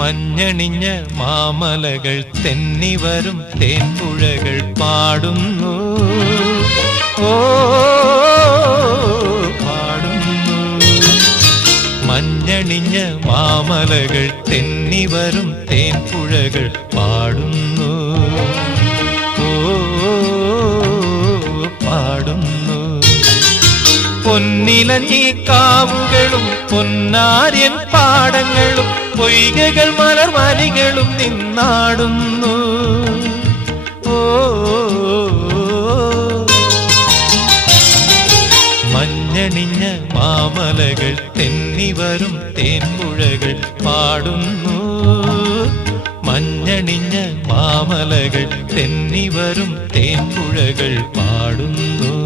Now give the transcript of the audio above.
മഞ്ഞണിഞ്ഞ മാമലകൾ തെന്നിവരും തേൻപുഴകൾ പാടുന്നു. ഓ പാടുന്നു. മഞ്ഞണിഞ്ഞ മാമലകൾ തെന്നിവരും തേൻപുഴകൾ പാടുന്നു. ഓ പാടുന്നു. പൊന്നിലഞ്ഞി കാവുകളും പൊന്നാര്യൻ പാടങ്ങളും പൊയ്കകൾ മലർവനികളും നിന്നാടുന്നു. ഓ മഞ്ഞണിഞ്ഞ മാമലകൾ തെന്നിവരും തേൻപുഴകൾ പാടുന്നു. മഞ്ഞണിഞ്ഞ മാമലകൾ തെന്നിവരും തേൻപുഴകൾ പാടുന്നു.